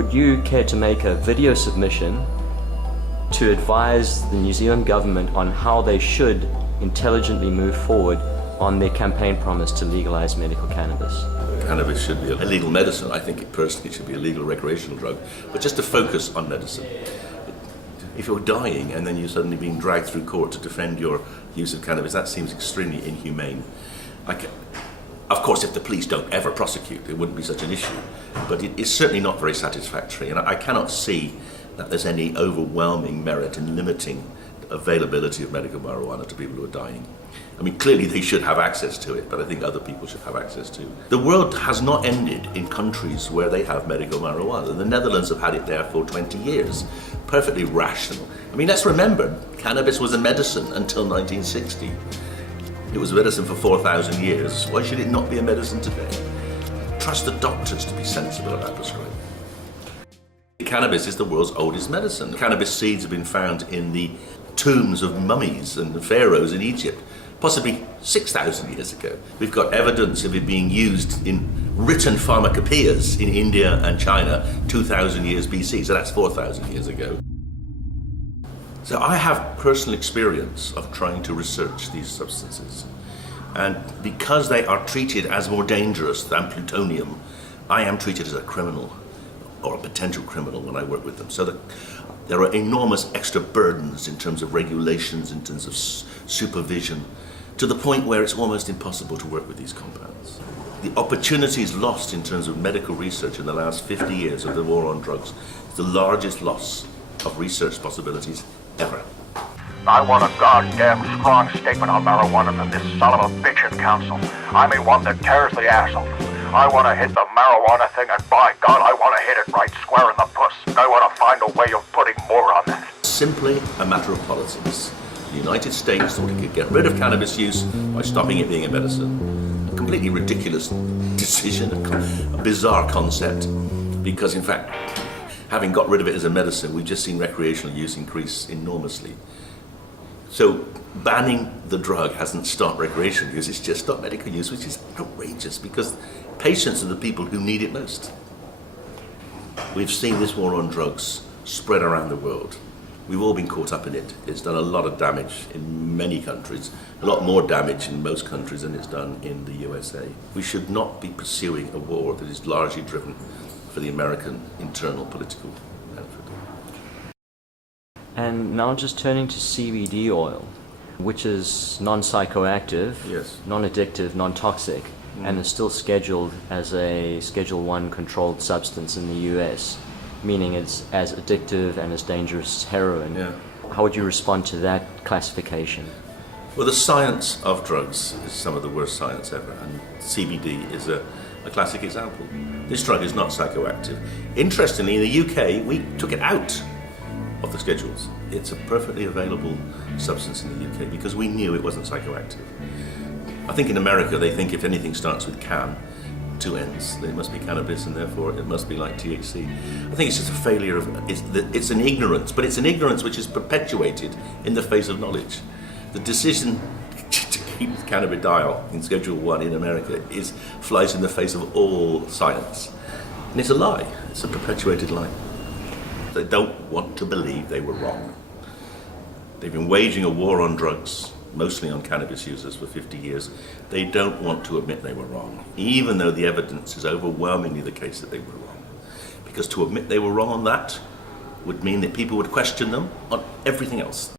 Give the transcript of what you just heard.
would you care to make a video submission to advise the New Zealand government on how they should intelligently move forward on their campaign promise to legalize medical cannabis? Cannabis should be a legal medicine. I think it personally should be a legal recreational drug, but just to focus on medicine. If you're dying and then you're suddenly being dragged through court to defend your use of cannabis, that seems extremely inhumane. Of course, if the police don't ever prosecute, it wouldn't be such an issue, but it is certainly not very satisfactory, and I cannot see that there's any overwhelming merit in limiting the availability of medical marijuana to people who are dying. I mean, clearly they should have access to it, but I think other people should have access too. The world has not ended in countries where they have medical marijuana. The Netherlands have had it there for 20 years. Perfectly rational. I mean, let's remember, cannabis was a medicine until 1960. It was a medicine for 4,000 years. Why should it not be a medicine today? Trust the doctors to be sensible about prescribing. Cannabis is the world's oldest medicine. Cannabis seeds have been found in the tombs of mummies and pharaohs in Egypt, possibly 6,000 years ago. We've got evidence of it being used in written pharmacopoeias in India and China 2,000 years BC, so that's 4,000 years ago. So I have personal experience of trying to research these substances. And because they are treated as more dangerous than plutonium, I am treated as a criminal or a potential criminal when I work with them. So there are enormous extra burdens in terms of regulations, in terms of supervision, to the point where it's almost impossible to work with these compounds. The opportunities lost in terms of medical research in the last 50 years of the war on drugs is the largest loss of research possibilities ever. I want a goddamn strong statement on marijuana from this son of a bitch in council. I mean one that tears the ass off. I want to hit the marijuana thing, and by God, I want to hit it right square in the puss. I want to find a way of putting more on that. Simply a matter of politics. The United States thought it could get rid of cannabis use by stopping it being a medicine. A completely ridiculous decision, a bizarre concept, because in fact, having got rid of it as a medicine, we've just seen recreational use increase enormously. So banning the drug hasn't stopped recreational use, it's just stopped medical use, which is outrageous because patients are the people who need it most. We've seen this war on drugs spread around the world. We've all been caught up in it. It's done a lot of damage in many countries, a lot more damage in most countries than it's done in the USA. We should not be pursuing a war that is largely driven for the American internal political benefit. And now just turning to CBD oil, which is non-psychoactive, Yes. non-addictive, non-toxic, and is still scheduled as a Schedule 1 controlled substance in the US, meaning it's as addictive and as dangerous as heroin. Yeah. How would you respond to that classification? Well, the science of drugs is some of the worst science ever, and CBD is a classic example. This drug is not psychoactive. Interestingly, in the UK, we took it out of the schedules. It's a perfectly available substance in the UK because we knew it wasn't psychoactive. I think in America they think if anything starts with can, two N's, then it must be cannabis and therefore it must be like THC. I think it's just a failure of, it's an ignorance, but it's an ignorance which is perpetuated in the face of knowledge. The decision to keep cannabidiol in Schedule 1 in America flies in the face of all science. And it's a lie, it's a perpetuated lie. They don't want to believe they were wrong. They've been waging a war on drugs, mostly on cannabis users, for 50 years. They don't want to admit they were wrong, even though the evidence is overwhelmingly the case that they were wrong. Because to admit they were wrong on that would mean that people would question them on everything else.